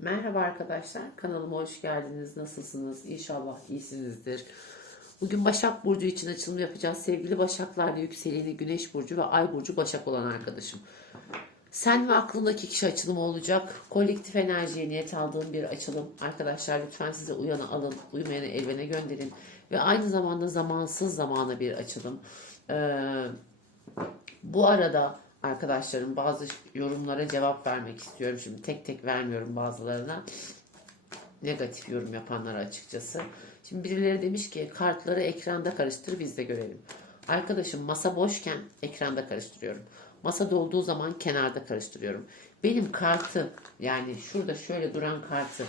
Merhaba arkadaşlar, kanalıma hoş geldiniz. Nasılsınız? İnşallah iyisinizdir. Bugün Başak Burcu için açılım yapacağız. Sevgili Başaklarla yükseleni Güneş Burcu ve Ay Burcu Başak olan arkadaşım. Sen ve aklındaki kişi açılımı olacak. Kolektif enerjiye niyet aldığım bir açılım. Arkadaşlar lütfen size uyanı alın, uymayanı elvene gönderin. Ve aynı zamanda zamansız zamana bir açılım. Ee, bu arada arkadaşlarım bazı yorumlara cevap vermek istiyorum. Şimdi tek tek vermiyorum bazılarına. Negatif yorum yapanlara açıkçası. Şimdi birileri demiş ki kartları ekranda karıştır biz de görelim. Arkadaşım masa boşken ekranda karıştırıyorum. Masa dolduğu zaman kenarda karıştırıyorum. Benim kartı yani şurada şöyle duran kartı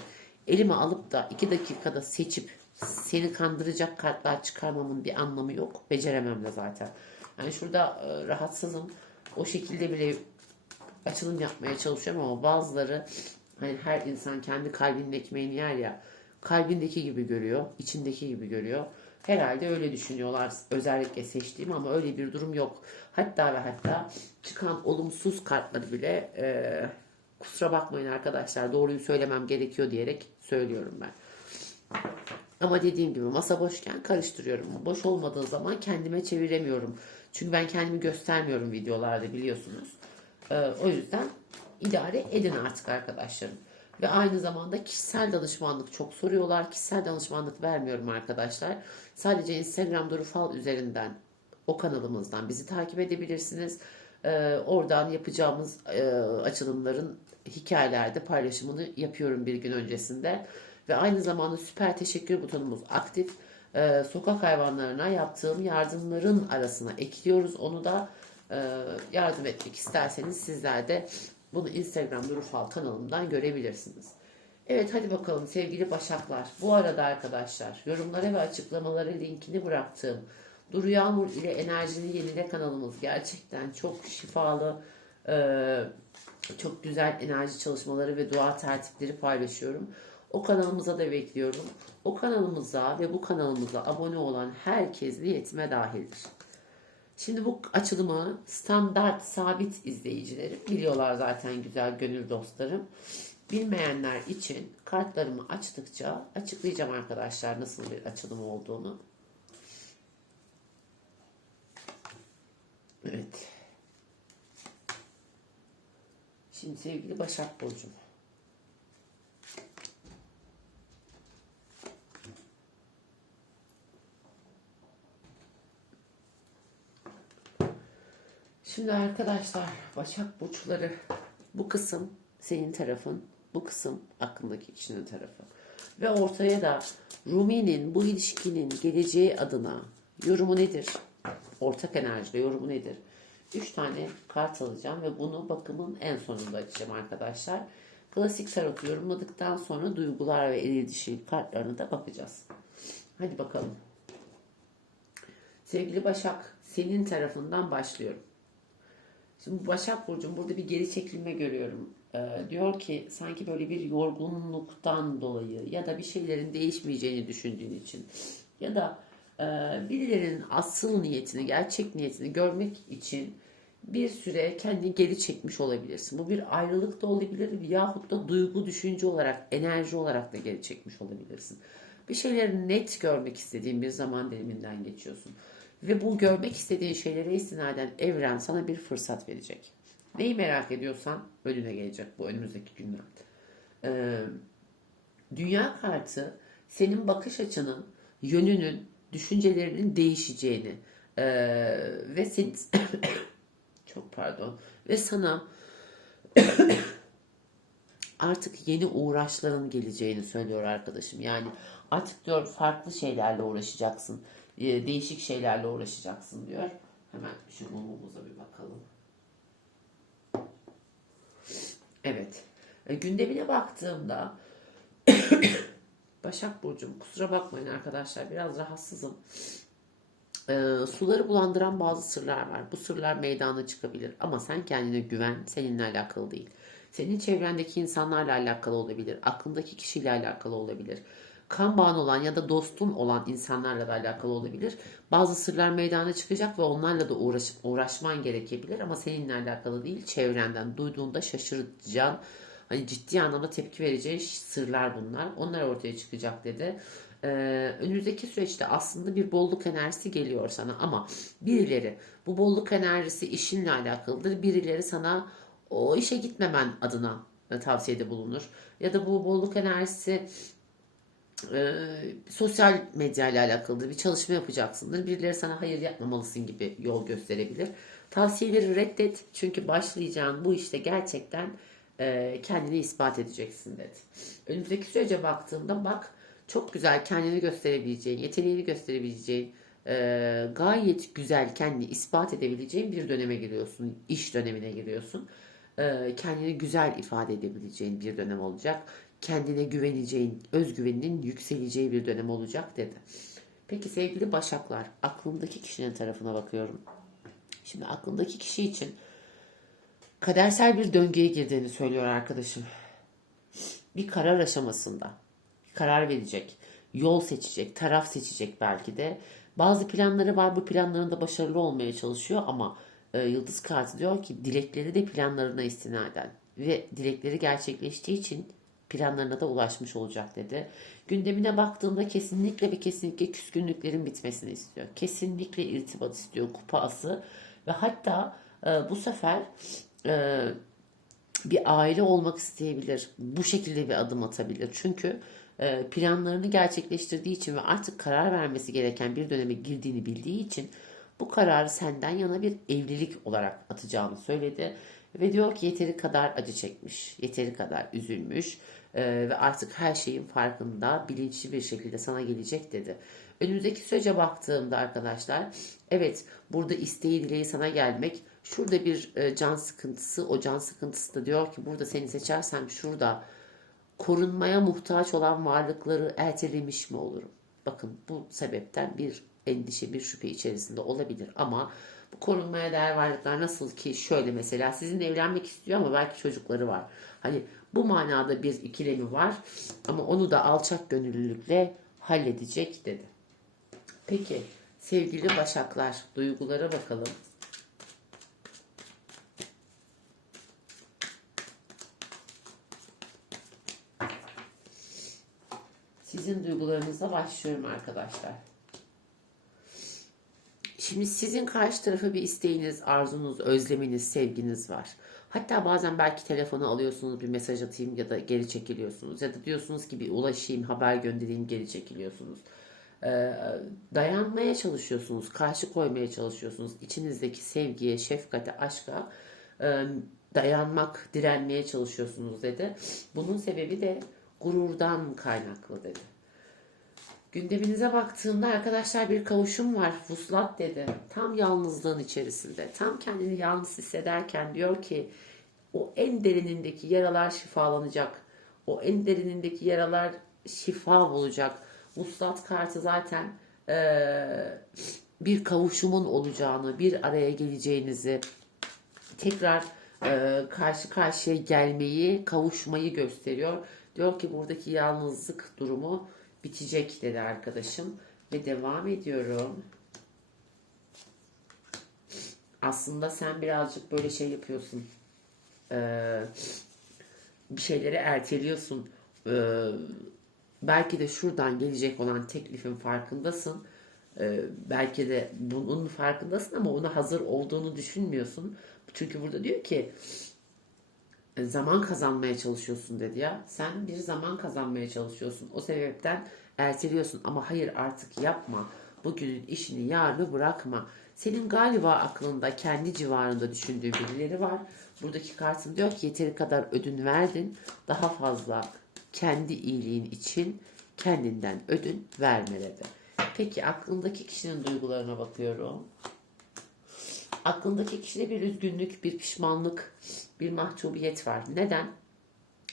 elime alıp da iki dakikada seçip seni kandıracak kartlar çıkarmamın bir anlamı yok. Beceremem de zaten. Yani şurada e, rahatsızım. O şekilde bile açılım yapmaya çalışıyorum ama bazıları hani her insan kendi kalbinin ekmeğini yer ya kalbindeki gibi görüyor, içindeki gibi görüyor. Herhalde öyle düşünüyorlar özellikle seçtiğim ama öyle bir durum yok. Hatta ve hatta çıkan olumsuz kartları bile e, kusura bakmayın arkadaşlar doğruyu söylemem gerekiyor diyerek söylüyorum ben. Ama dediğim gibi masa boşken karıştırıyorum. Boş olmadığı zaman kendime çeviremiyorum. Çünkü ben kendimi göstermiyorum videolarda biliyorsunuz. Ee, o yüzden idare edin artık arkadaşlarım. Ve aynı zamanda kişisel danışmanlık çok soruyorlar. Kişisel danışmanlık vermiyorum arkadaşlar. Sadece Instagram Durufal üzerinden o kanalımızdan bizi takip edebilirsiniz. Ee, oradan yapacağımız e, açılımların hikayelerde paylaşımını yapıyorum bir gün öncesinde. Ve aynı zamanda süper teşekkür butonumuz aktif. Ee, sokak hayvanlarına yaptığım yardımların arasına ekliyoruz. Onu da e, yardım etmek isterseniz sizler de bunu Instagram Durufal kanalımdan görebilirsiniz. Evet hadi bakalım sevgili Başaklar. Bu arada arkadaşlar yorumlara ve açıklamalara linkini bıraktığım Duru Yağmur ile Enerjini Yenile kanalımız gerçekten çok şifalı, e, çok güzel enerji çalışmaları ve dua tertipleri paylaşıyorum. O kanalımıza da bekliyorum. O kanalımıza ve bu kanalımıza abone olan herkes niyetime dahildir. Şimdi bu açılımı standart sabit izleyicilerim biliyorlar zaten güzel gönül dostlarım. Bilmeyenler için kartlarımı açtıkça açıklayacağım arkadaşlar nasıl bir açılım olduğunu. Evet. Şimdi sevgili Başak Burcu'm. Şimdi arkadaşlar Başak Burçları bu kısım senin tarafın, bu kısım aklındaki kişinin tarafı. Ve ortaya da Rumi'nin bu ilişkinin geleceği adına yorumu nedir? Ortak enerjide yorumu nedir? Üç tane kart alacağım ve bunu bakımın en sonunda açacağım arkadaşlar. Klasik tarot yorumladıktan sonra duygular ve dişil kartlarına da bakacağız. Hadi bakalım. Sevgili Başak, senin tarafından başlıyorum. Şimdi Başak Burcu'nun burada bir geri çekilme görüyorum. Ee, diyor ki sanki böyle bir yorgunluktan dolayı ya da bir şeylerin değişmeyeceğini düşündüğün için ya da e, birilerinin asıl niyetini, gerçek niyetini görmek için bir süre kendini geri çekmiş olabilirsin. Bu bir ayrılık da olabilir yahut da duygu, düşünce olarak, enerji olarak da geri çekmiş olabilirsin. Bir şeyleri net görmek istediğin bir zaman diliminden geçiyorsun. Ve bu görmek istediğin şeylere istinaden evren sana bir fırsat verecek. Neyi merak ediyorsan önüne gelecek bu önümüzdeki günler. Ee, dünya kartı senin bakış açının, yönünün, düşüncelerinin değişeceğini ee, ve sen çok pardon ve sana artık yeni uğraşların geleceğini söylüyor arkadaşım. Yani artık diyor farklı şeylerle uğraşacaksın. E, Değişik şeylerle uğraşacaksın diyor. Hemen şu mumumuza bir bakalım. Evet. E, gündemine baktığımda Başak Burcu'm kusura bakmayın arkadaşlar biraz rahatsızım. E, suları bulandıran bazı sırlar var. Bu sırlar meydana çıkabilir ama sen kendine güven seninle alakalı değil. Senin çevrendeki insanlarla alakalı olabilir. Aklındaki kişiyle alakalı olabilir. Kan bağın olan ya da dostun olan insanlarla da alakalı olabilir. Bazı sırlar meydana çıkacak ve onlarla da uğraş, uğraşman gerekebilir ama seninle alakalı değil. Çevrenden duyduğunda şaşıracağın Hani ciddi anlamda tepki vereceği sırlar bunlar. Onlar ortaya çıkacak dedi. Ee, önümüzdeki süreçte aslında bir bolluk enerjisi geliyor sana ama birileri bu bolluk enerjisi işinle alakalıdır. Birileri sana o işe gitmemen adına tavsiyede bulunur. Ya da bu bolluk enerjisi e, sosyal medya ile alakalıdır. Bir çalışma yapacaksındır. Birileri sana hayır yapmamalısın gibi yol gösterebilir. Tavsiyeleri reddet. Çünkü başlayacağın bu işte gerçekten e, kendini ispat edeceksin dedi. Önümüzdeki sürece baktığımda bak çok güzel kendini gösterebileceğin, yeteneğini gösterebileceğin, e, gayet güzel kendini ispat edebileceğin bir döneme giriyorsun. İş dönemine giriyorsun. E, kendini güzel ifade edebileceğin bir dönem olacak. Kendine güveneceğin, özgüveninin yükseleceği bir dönem olacak dedi. Peki sevgili Başaklar, aklımdaki kişinin tarafına bakıyorum. Şimdi aklımdaki kişi için kadersel bir döngüye girdiğini söylüyor arkadaşım. Bir karar aşamasında karar verecek, yol seçecek, taraf seçecek belki de. Bazı planları var bu planlarında başarılı olmaya çalışıyor ama e, Yıldız kartı diyor ki dilekleri de planlarına istinaden ve dilekleri gerçekleştiği için planlarına da ulaşmış olacak dedi. Gündemine baktığımda kesinlikle ve kesinlikle küskünlüklerin bitmesini istiyor. Kesinlikle irtibat istiyor, kupası ve hatta e, bu sefer e, bir aile olmak isteyebilir. Bu şekilde bir adım atabilir. Çünkü e, planlarını gerçekleştirdiği için ve artık karar vermesi gereken bir döneme girdiğini bildiği için bu kararı senden yana bir evlilik olarak atacağını söyledi. Ve diyor ki yeteri kadar acı çekmiş, yeteri kadar üzülmüş e, ve artık her şeyin farkında, bilinçli bir şekilde sana gelecek dedi. Önümüzdeki sürece baktığımda arkadaşlar, evet burada isteği dileği sana gelmek, şurada bir e, can sıkıntısı, o can sıkıntısı da diyor ki burada seni seçersem şurada korunmaya muhtaç olan varlıkları ertelemiş mi olurum? Bakın bu sebepten bir endişe, bir şüphe içerisinde olabilir ama bu korunmaya değer varlıklar nasıl ki şöyle mesela sizinle evlenmek istiyor ama belki çocukları var. Hani bu manada bir ikilemi var ama onu da alçak gönüllülükle halledecek dedi. Peki sevgili başaklar duygulara bakalım. Sizin duygularınıza başlıyorum arkadaşlar. Şimdi sizin karşı tarafa bir isteğiniz, arzunuz, özleminiz, sevginiz var. Hatta bazen belki telefonu alıyorsunuz bir mesaj atayım ya da geri çekiliyorsunuz. Ya da diyorsunuz ki bir ulaşayım, haber göndereyim, geri çekiliyorsunuz. Ee, dayanmaya çalışıyorsunuz, karşı koymaya çalışıyorsunuz. İçinizdeki sevgiye, şefkate, aşka e, dayanmak, direnmeye çalışıyorsunuz dedi. Bunun sebebi de gururdan kaynaklı dedi. Gündeminize baktığımda arkadaşlar bir kavuşum var. Vuslat dedi. Tam yalnızlığın içerisinde. Tam kendini yalnız hissederken diyor ki o en derinindeki yaralar şifalanacak. O en derinindeki yaralar şifa bulacak. Vuslat kartı zaten ee, bir kavuşumun olacağını, bir araya geleceğinizi, tekrar e, karşı karşıya gelmeyi, kavuşmayı gösteriyor. Diyor ki buradaki yalnızlık durumu bitecek dedi arkadaşım. Ve devam ediyorum. Aslında sen birazcık böyle şey yapıyorsun. Ee, bir şeyleri erteliyorsun. Ee, belki de şuradan gelecek olan teklifin farkındasın. Ee, belki de bunun farkındasın ama ona hazır olduğunu düşünmüyorsun. Çünkü burada diyor ki zaman kazanmaya çalışıyorsun dedi ya. Sen bir zaman kazanmaya çalışıyorsun. O sebepten erteliyorsun ama hayır artık yapma. Bugünün işini yarını bırakma. Senin galiba aklında kendi civarında düşündüğü birileri var. Buradaki kartım diyor ki yeteri kadar ödün verdin. Daha fazla kendi iyiliğin için kendinden ödün verme. Peki aklındaki kişinin duygularına bakıyorum. Aklındaki kişide bir üzgünlük, bir pişmanlık, bir mahcubiyet var. Neden?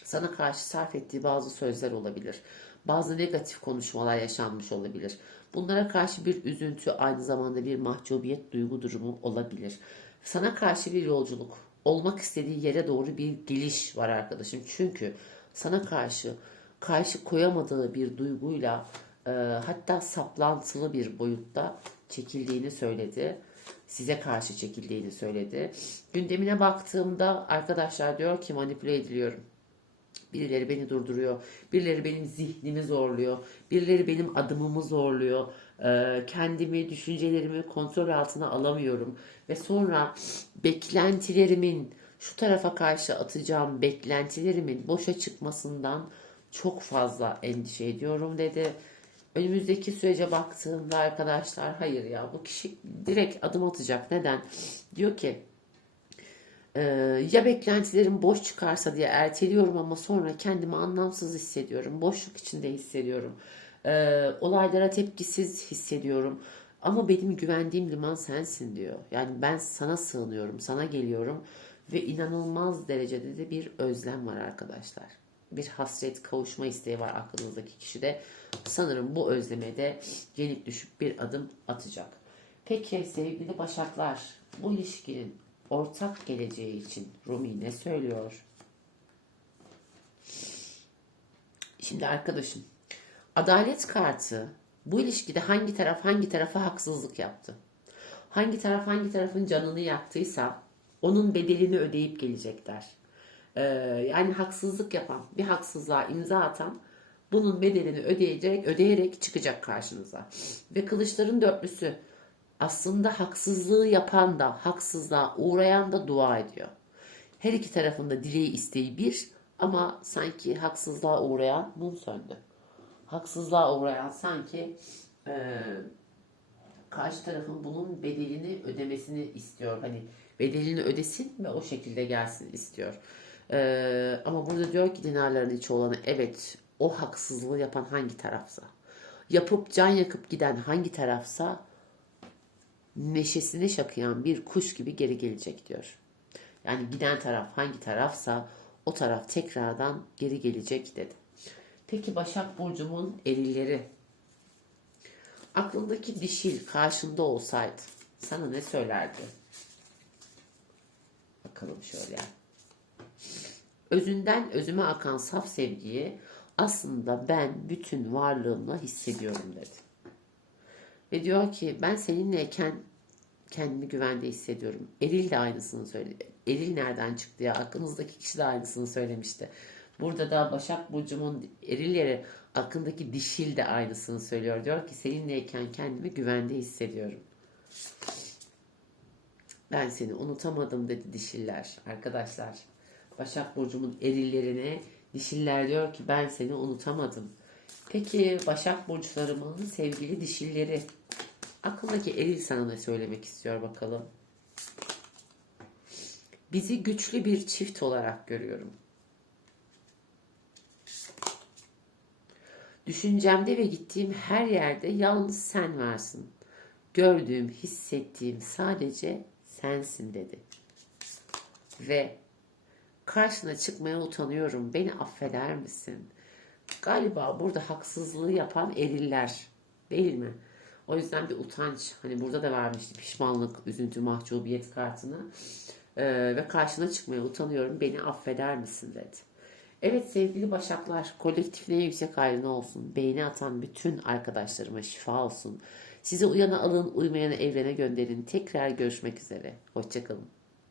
Sana karşı sarf ettiği bazı sözler olabilir. Bazı negatif konuşmalar yaşanmış olabilir. Bunlara karşı bir üzüntü, aynı zamanda bir mahcubiyet duygu durumu olabilir. Sana karşı bir yolculuk, olmak istediği yere doğru bir geliş var arkadaşım. Çünkü sana karşı karşı koyamadığı bir duyguyla e, hatta saplantılı bir boyutta çekildiğini söyledi size karşı çekildiğini söyledi. Gündemine baktığımda arkadaşlar diyor ki manipüle ediliyorum. Birileri beni durduruyor. Birileri benim zihnimi zorluyor. Birileri benim adımımı zorluyor. Ee, kendimi, düşüncelerimi kontrol altına alamıyorum. Ve sonra beklentilerimin, şu tarafa karşı atacağım beklentilerimin boşa çıkmasından çok fazla endişe ediyorum dedi. Önümüzdeki sürece baktığımda arkadaşlar hayır ya bu kişi direkt adım atacak. Neden? Diyor ki ee, ya beklentilerim boş çıkarsa diye erteliyorum ama sonra kendimi anlamsız hissediyorum. Boşluk içinde hissediyorum. Ee, olaylara tepkisiz hissediyorum. Ama benim güvendiğim liman sensin diyor. Yani ben sana sığınıyorum, sana geliyorum ve inanılmaz derecede de bir özlem var arkadaşlar. Bir hasret, kavuşma isteği var aklınızdaki kişide. Sanırım bu özleme de yenik düşüp bir adım atacak. Peki sevgili Başaklar, bu ilişkinin ortak geleceği için Rumi ne söylüyor? Şimdi arkadaşım, adalet kartı bu ilişkide hangi taraf hangi tarafa haksızlık yaptı? Hangi taraf hangi tarafın canını yaktıysa onun bedelini ödeyip gelecekler. Ee, yani haksızlık yapan, bir haksızlığa imza atan bunun bedelini ödeyecek, ödeyerek çıkacak karşınıza. Ve kılıçların dörtlüsü aslında haksızlığı yapan da, haksızlığa uğrayan da dua ediyor. Her iki tarafında dileği isteği bir ama sanki haksızlığa uğrayan mum söndü. Haksızlığa uğrayan sanki e, karşı tarafın bunun bedelini ödemesini istiyor. Hani bedelini ödesin ve o şekilde gelsin istiyor. E, ama burada diyor ki dinarların içi olanı evet o haksızlığı yapan hangi tarafsa. Yapıp can yakıp giden hangi tarafsa neşesini şakıyan bir kuş gibi geri gelecek diyor. Yani giden taraf hangi tarafsa o taraf tekrardan geri gelecek dedi. Peki Başak Burcu'nun erilleri aklındaki dişil karşında olsaydı sana ne söylerdi? Bakalım şöyle. Özünden özüme akan saf sevgiyi aslında ben bütün varlığımla hissediyorum dedi. Ve diyor ki ben seninleyken kendimi güvende hissediyorum. Eril de aynısını söyledi. Eril nereden çıktı ya? Aklınızdaki kişi de aynısını söylemişti. Burada da Başak Burcu'nun eril yeri aklındaki dişil de aynısını söylüyor. Diyor ki seninleyken kendimi güvende hissediyorum. Ben seni unutamadım dedi dişiller arkadaşlar. Başak Burcu'nun erillerine dişiller diyor ki ben seni unutamadım. Peki Başak Burçlarımın sevgili dişilleri aklındaki eril sana ne söylemek istiyor bakalım. Bizi güçlü bir çift olarak görüyorum. Düşüncemde ve gittiğim her yerde yalnız sen varsın. Gördüğüm, hissettiğim sadece sensin dedi. Ve karşına çıkmaya utanıyorum. Beni affeder misin? Galiba burada haksızlığı yapan eriller değil mi? O yüzden bir utanç. Hani burada da vermişti pişmanlık, üzüntü, mahcubiyet kartını. Ee, ve karşına çıkmaya utanıyorum. Beni affeder misin dedi. Evet sevgili Başaklar, kolektif ne yüksek hayrına olsun. Beğeni atan bütün arkadaşlarıma şifa olsun. Size uyana alın, uymayana evrene gönderin. Tekrar görüşmek üzere. Hoşçakalın.